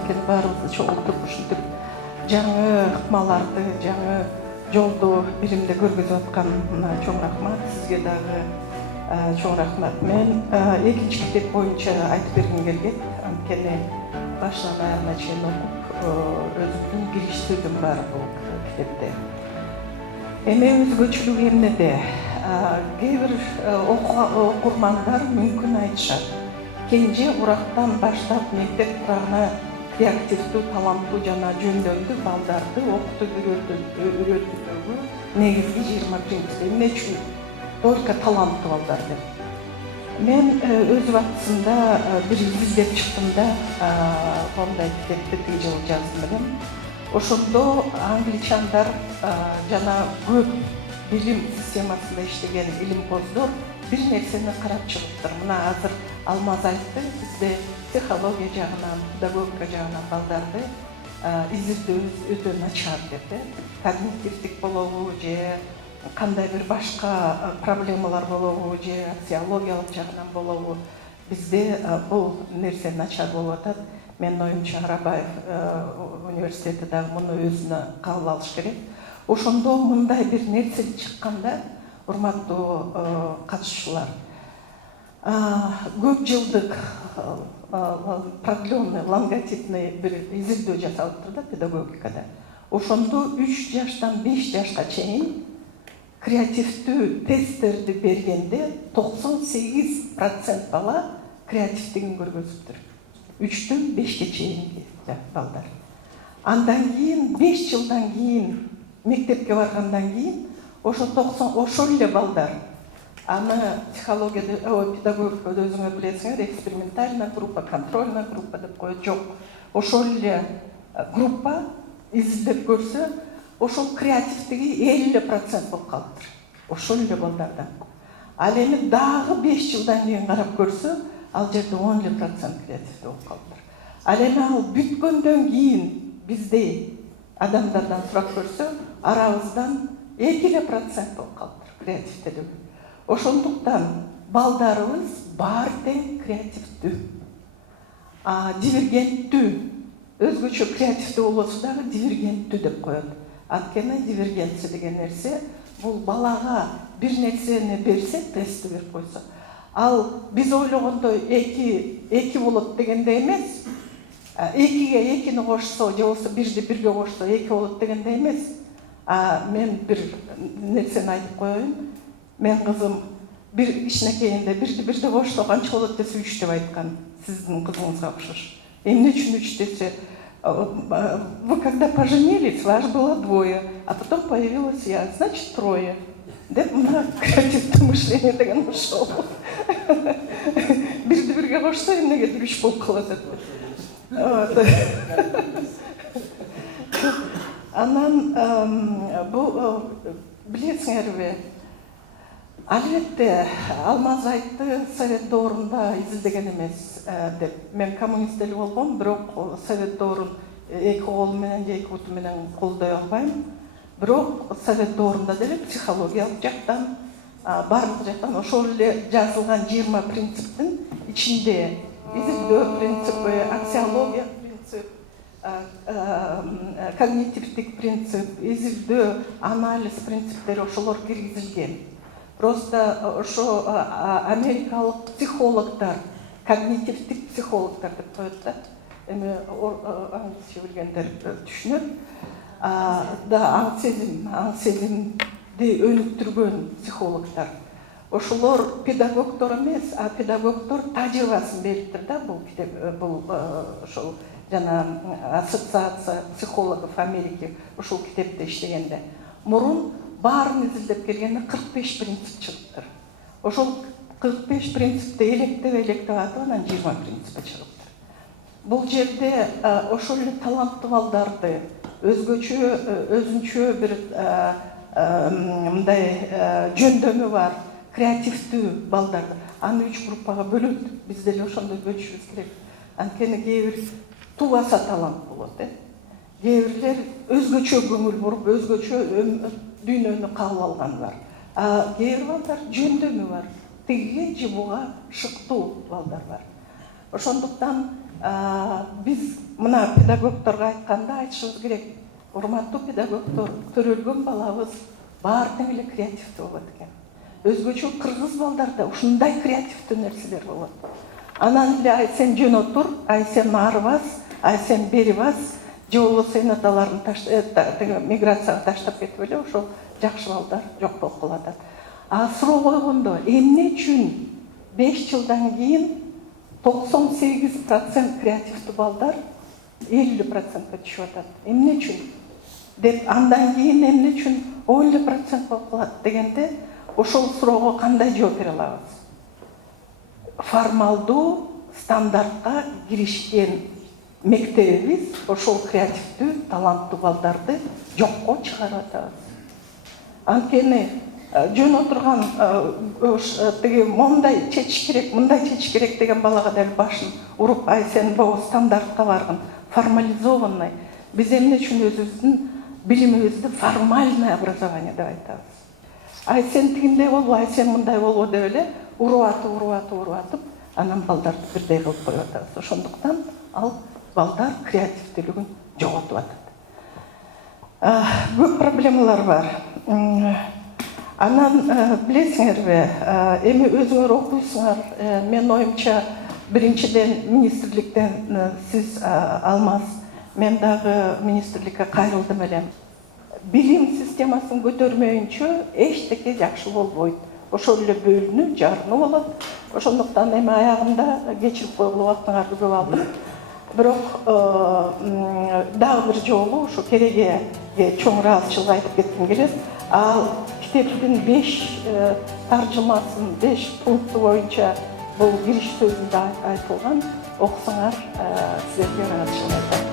анткени баарыбыз чогултуп ушинтип жаңы ыкмаларды, жаңы жолду биримде көргөзүп аткан мына чоң рахмат. Сизге дагы чоң рахмат. Мен экинчи китеп боюнча айтып бергим келет. Анткени башынан аягына чейин окуп, өзүмдүн кириш сөзүм бар бул китепте. Эми өзгөчөлүгү эмнеде? Кээ бир окурмандар мүмкүн айтышат. Кенже урактан баштап мектеп турагына креативдүү, таланттуу жана жөндөмдүү балдарды окутуп үйрөтүүгө негизги 20 принцип. Эмне үчүн только таланттуу балдар деп? Мен өз убактысында бир издеп чыктым да, ондай китепти тиги жылы жаздым элем. Ошондо англичандар жана көп билим системасында иштеген илимпоздор бир нерсени карап чыгыптыр. Мына азыр Алмаз айтты, бизде психология жагынан, педагогика жагынан балдарды изилдөөбүз өтө начар деп. Когнитивдик болобу же кандай бир башка проблемалар болобу же аксиологиялык жагынан болобу, бизде бул нерсе начар болуп атат. Мен оюмча Арабаев университети дагы муну өзүнө кабыл алыш керек. Ошондо мындай бир нерсе чыкканда, урматтуу катышуучулар, көп жылдык продленный, лонгатипный бир изилдөө жасалыптыр да педагогикада. Ошондо 3 жаштан 5 жашка чейин креативдүү тесттерди бергенде 98% бала креативдигин көргөзүптүр. 3-төн 5-ке чейинки балдар. Андан кийин 5 жылдан кийин мектепке баргандан кийин ошо эле балдар аны психологияда, педагогикада өзүңөр билесиңер, экспериментальная группа, контрольная группа деп коет. Жок, ошол эле группа изилдеп көрсө, ошол креативдиги 50% болуп калыптыр. Ошол эле балдардан. Ал эми дагы 5 жылдан кийин карап көрсө, ал жерде 10% креативдүү болуп калыптыр. Ал эми ал бүткөндөн кийин бизде адамдардан сурап көрсө, арабыздан 2% болуп калыптыр креативдүү. Ошондуктан балдарыбыз баары тең креативдүү. Дивергенттүү, өзгөчө креативдүү болбосо дагы дивергенттүү деп коет. Анткени дивергенция деген нерсе бул балага бир нерсени берсе, тестти берип койсо, ал биз ойлогондой 2 болот дегенде эмес, 2-ге 2-ни кошсо, же болбосо 1-ди 1-ге кошсо 2 болот дегенде эмес. Мен бир нерсени айтып коеюн. Мен кызым бир кичинекейинде 1-ди 1-де кошсо канча болот десе 3 деп айткан. Сиздин кызыңызга окшош. Эмне үчүн 3 десе? Вы когда поженились, вас было 2, а потом появилась я, значит 3. Деп мына креативдүү мышление деген ошол. 1-ди 1-ге кошсо эмнегедир 3 болуп калат. Анан бул билесиңерби? Албетте Алмаз айтты, совет доорунда изилдеген эмес деп. Мен коммунист эле болгом, бирок совет доорун 2 кол менен же 2 буту менен колдой албайм. Бирок совет доорунда деле психологиялык жактан, барлык жактан ошол эле жазылган 20 принциптин ичинде изилдөө принципи, аксиология принцип, когнитивдик принцип, изилдөө, анализ принциптери ошолор киргизилген. Просто ошо америкалык психологдор, когнитивдик психологдор деп коет да. Эми англисче билгендер түшүнөт. Да, аң сезимди өнүктүргөн психологдор. Ошолор педагогдор эмес, а педагогдор тажрыйбасын бериптир да бул ошол жана ассоциация психологов Америки ошол китепте иштегенде. Мурун баарын изилдеп келгенде 45 принцип чыгыптыр. Ошол 45 принципти электеп атып, анан 20 принципи чыгыптыр. Бул жерде ошол эле таланттуу балдарды өзүнчө бир мындай жөндөмү бар, креативдүү балдарды аны 3 группага бөлөт. Биз деле ошондой бөлүшүбүз керек. Анткени кээ бир тубаса талант болот, кээ бирлер өзгөчө көңүл буруп, өзгөчө дүйнөнү кабыл алган бар. Кээ бир балдар жөндөмү бар, тигиге же буга шыктуу балдар бар. Ошондуктан биз мына педагогторго айтканда айтышыбыз керек. Урматтуу педагогтор, төрөлгөн балабыз баардыгы эле креативдүү болот экен. Өзгөчө кыргыз балдарда ушундай креативдүү нерселер болот. Анан эле ай сен жөн отур, ай сен ары бас, ай сен бери бас, же болбосо энаталарын миграцияга таштап кетип эле ошол жакшы балдар жок болуп калат. А суроо койгондо эмне үчүн 5 жылдан кийин 98% креативдүү балдар 50%га түшүп атат? Эмне үчүн? Деп андан кийин эмне үчүн 50% болуп калат дегенде ошол суроого кандай жооп бере алабыз? Формалдуу стандартка киришкен мектебибиз ошол креативдүү, таланттуу балдарды жокко чыгарып атабыз. Анткени жөн отурган тиги мондай чечиш керек, мындай чечиш керек деген балага деле башын уруп, ай сен бул стандартка баргын, формализованный. Биз эмне үчүн өзүбүздүн билимибизди формальное образование деп айтабыз. Ай сен тигиндей болбо, ай сен мындай болбо деп эле урубатып, анан балдарды бирдей кылып коюп атабыз. Ошондуктан ал балдар креативдүүлүгүн жоготуп атат. Көп проблемалар бар. Анан билесиңерби, эми өзүңөр окуйсуңар, мен оюмча биринчиден министрликтен сиз Алмаз, мен дагы министрликке кайрылдым элем. Билим системасын көтөрмөйүнчө эчтеке жакшы болбойт. Ошол эле бөлүнүү, жарынуу болот. Ошондуктан эми аягында кечирип койгулу убактыңарды көп алдым. Бирок дагы бир жолу ушу керегеге чоң ыраазычылык айтып кетким келет. Ал китептин 5 таржымасын 5 пункту боюнча бул кириш сөзүндө айтылган, окусаңар силерге ыраазычылык айтам.